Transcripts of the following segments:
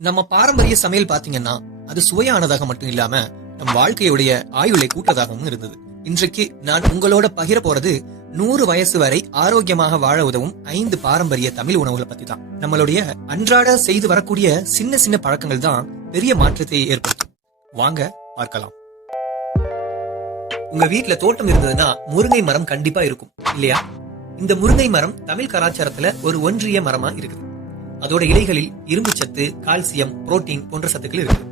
நம்ம பாரம்பரிய சமையல் பாத்தீங்கன்னா அது சுவையானதாக மட்டும் இல்லாம நம் வாழ்க்கையுடைய ஆயுளை கூட்டதாகவும் இருந்தது. இன்றைக்கு நான் உங்களோட பகிர போறது 100 வயசு வரை ஆரோக்கியமாக வாழ உதவும் 5 பாரம்பரிய தமிழ் உணவுகளை பத்தி தான். நம்மளுடைய அன்றாட செய்து வரக்கூடிய சின்ன சின்ன பழக்கங்கள் தான் பெரிய மாற்றத்தை ஏற்படுத்தும். வாங்க பார்க்கலாம். உங்க வீட்டுல தோட்டம் இருந்ததுன்னா முருங்கை மரம் கண்டிப்பா இருக்கும் இல்லையா? இந்த முருங்கை மரம் தமிழ் கலாச்சாரத்துல ஒரு ஒன்றிய மரமா இருக்குது. அதோட இலைகளில் இரும்பு சத்து, கால்சியம், புரோட்டீன் போன்ற சத்துக்கள் இருக்கு.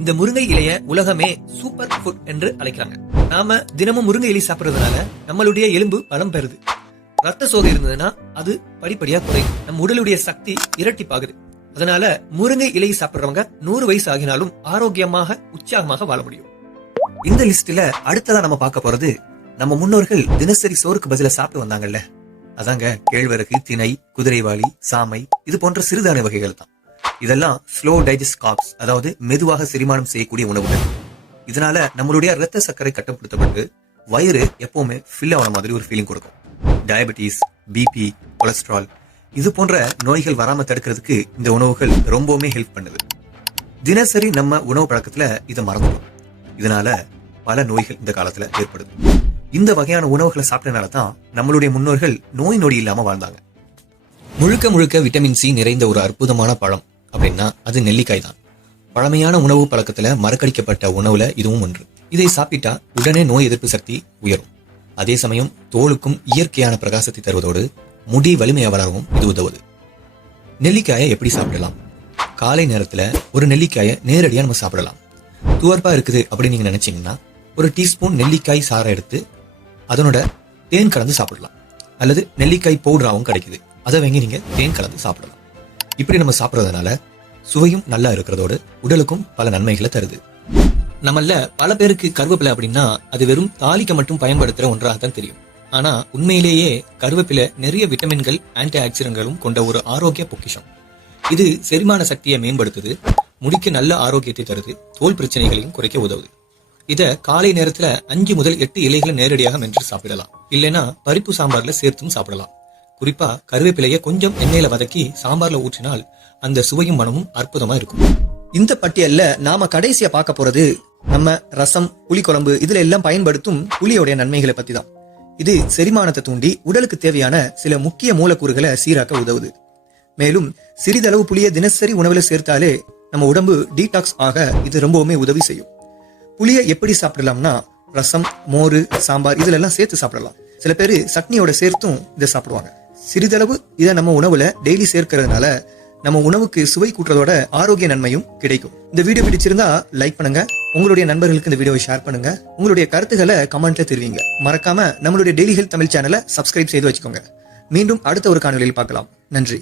இந்த முருங்கை இலைய உலகமே சூப்பர் ஃபுட் என்று அழைக்கிறாங்க. நாம தினமும் முருங்கை இலை சாப்பிடுறதுனால நம்மளுடைய எலும்பு பலம் பெறுது. ரத்த சோகை இருந்ததுன்னா அது படிப்படியா குறையும். நம் உடலுடைய சக்தி இரட்டிப்பாகுது. அதனால முருங்கை இலை சாப்பிடுறவங்க 100 வயசு ஆகினாலும் ஆரோக்கியமாக உற்சாகமாக வாழ முடியும். இந்த லிஸ்ட்ல அடுத்ததா நம்ம பார்க்க போறது, நம்ம முன்னோர்கள் தினசரி சோறுக்கு பதிலா சாப்பிட்டு வந்தாங்கல்ல, அதாங்க கேழ்வரகு, திணை, குதிரைவாளி, சாமை இது போன்ற சிறுதானிய வகைகள் தான். இதெல்லாம் ஸ்லோ டைஜஸ்ட் கார்ப்ஸ், அதாவது மெதுவாக செரிமானம் செய்யக்கூடிய உணவுகள். இதனால நம்மளுடைய ரத்த சர்க்கரை கட்டுப்படுத்தப்பட்டு வயிறு எப்பவுமே ஃபில் ஆன மாதிரி ஒரு ஃபீலிங் கொடுக்கும். டயபெட்டிஸ், பிபி, கொலஸ்ட்ரால் இது போன்ற நோய்கள் வராம தடுக்கிறதுக்கு இந்த உணவுகள் ரொம்பவுமே ஹெல்ப் பண்ணுது. தினசரி நம்ம உணவு பழக்கத்துல இதை மறந்துடும். இதனால பல நோய்கள் இந்த காலத்துல ஏற்படுது. இந்த வகையான உணவுகளை சாப்பிட்டனால தான் நம்மளுடைய முன்னோர்கள் நோய் நொடி இல்லாம வாழ்ந்தாங்க. முழுக்க முழுக்க விட்டமின் சி நிறைந்த ஒரு அற்புதமான பழம் அப்படின்னா அது நெல்லிக்காய் தான். பழமையான உணவு பழக்கத்துல மறக்கடிக்கப்பட்ட உணவுல இதுவும் ஒன்று. இதை சாப்பிட்டா உடனே நோய் எதிர்ப்பு சக்தி உயரும். அதே சமயம் தோலுக்கும் இயற்கையான பிரகாசத்தை தருவதோடு முடி வலிமையா வளரவும் இது உதவுது. நெல்லிக்காயை எப்படி சாப்பிடலாம்? காலை நேரத்துல ஒரு நெல்லிக்காயை நேரடியா நம்ம சாப்பிடலாம். துவர்ப்பா இருக்குது அப்படின்னு நீங்க நினைச்சீங்கன்னா ஒரு டீஸ்பூன் நெல்லிக்காய் சாறை எடுத்து அதனோட தேன் கலந்து சாப்பிடலாம். அல்லது நெல்லிக்காய் பவுடராகவும் கிடைக்குது, அதை வாங்கி நீங்க தேன் கலந்து சாப்பிடலாம். இப்படி நம்ம சாப்பிட்றதுனால சுவையும் நல்லா இருக்கிறதோடு உடலுக்கும் பல நன்மைகளை தருது. நம்மள பல பேருக்கு கருவேப்பிலை அப்படின்னா அது வெறும் தாளிக்க மட்டும் பயன்படுத்துற ஒன்றாகத்தான் தெரியும். ஆனா உண்மையிலேயே கருவேப்பிலை நிறைய விட்டமின்கள், ஆன்டி ஆக்சிடென்ட்களும் கொண்ட ஒரு ஆரோக்கிய பொக்கிஷம். இது செரிமான சக்தியை மேம்படுத்துது, முடிக்கு நல்ல ஆரோக்கியத்தை தருது, தோல் பிரச்சனைகளையும் குறைக்க உதவுது. இத காலை நேரத்துல 5 முதல் 8 இலைகளை நேரடியாக மென்று சாப்பிடலாம். இல்லைன்னா பருப்பு சாம்பார்ல சேர்த்தும் சாப்பிடலாம். குறிப்பா கருவேப்பிலைய கொஞ்சம் எண்ணெயில வதக்கி சாம்பார்ல ஊற்றினால் அந்த சுவையும் மனமும் அற்புதமா இருக்கும். இந்த பட்டியல்ல நாம கடைசியா பார்க்க போறது நம்ம ரசம், புளிக்குழம்பு இதுல எல்லாம் பயன்படுத்தும் புளியோடைய நன்மைகளை பத்தி தான். இது செரிமானத்தை தூண்டி உடலுக்கு தேவையான சில முக்கிய மூலக்கூறுகளை சீராக்க உதவுது. மேலும் சிறிதளவு புளிய தினசரி உணவுல சேர்த்தாலே நம்ம உடம்பு டீடாக்ஸ் ஆக இது ரொம்பவுமே உதவி செய்யும். புளியை எப்படி சாப்பிடலாம்னா ரசம், மோர், சாம்பார் இதுல எல்லாம் சேர்த்து சாப்பிடலாம். சில பேரு சட்னியோட சேர்த்தும் இதை சாப்பிடுவாங்க. சிறிதளவு இதை நம்ம உணவுல டெய்லி சேர்க்கிறதுனால நம்ம உணவுக்கு சுவை கூட்டுறதோட ஆரோக்கிய நன்மையும் கிடைக்கும். இந்த வீடியோ பிடிச்சிருந்தா லைக் பண்ணுங்க, உங்களுடைய நண்பர்களுக்கு இந்த வீடியோவை ஷேர் பண்ணுங்க, உங்களுடைய கருத்துக்களை கமெண்ட்ல தெரிவிங்க. மறக்காம நம்மளுடைய டெய்லி ஹெல்த் தமிழ் சேனலை சப்ஸ்கிரைப் செய்து வச்சுக்கோங்க. மீண்டும் அடுத்த ஒரு காணொலியில் பார்க்கலாம். நன்றி.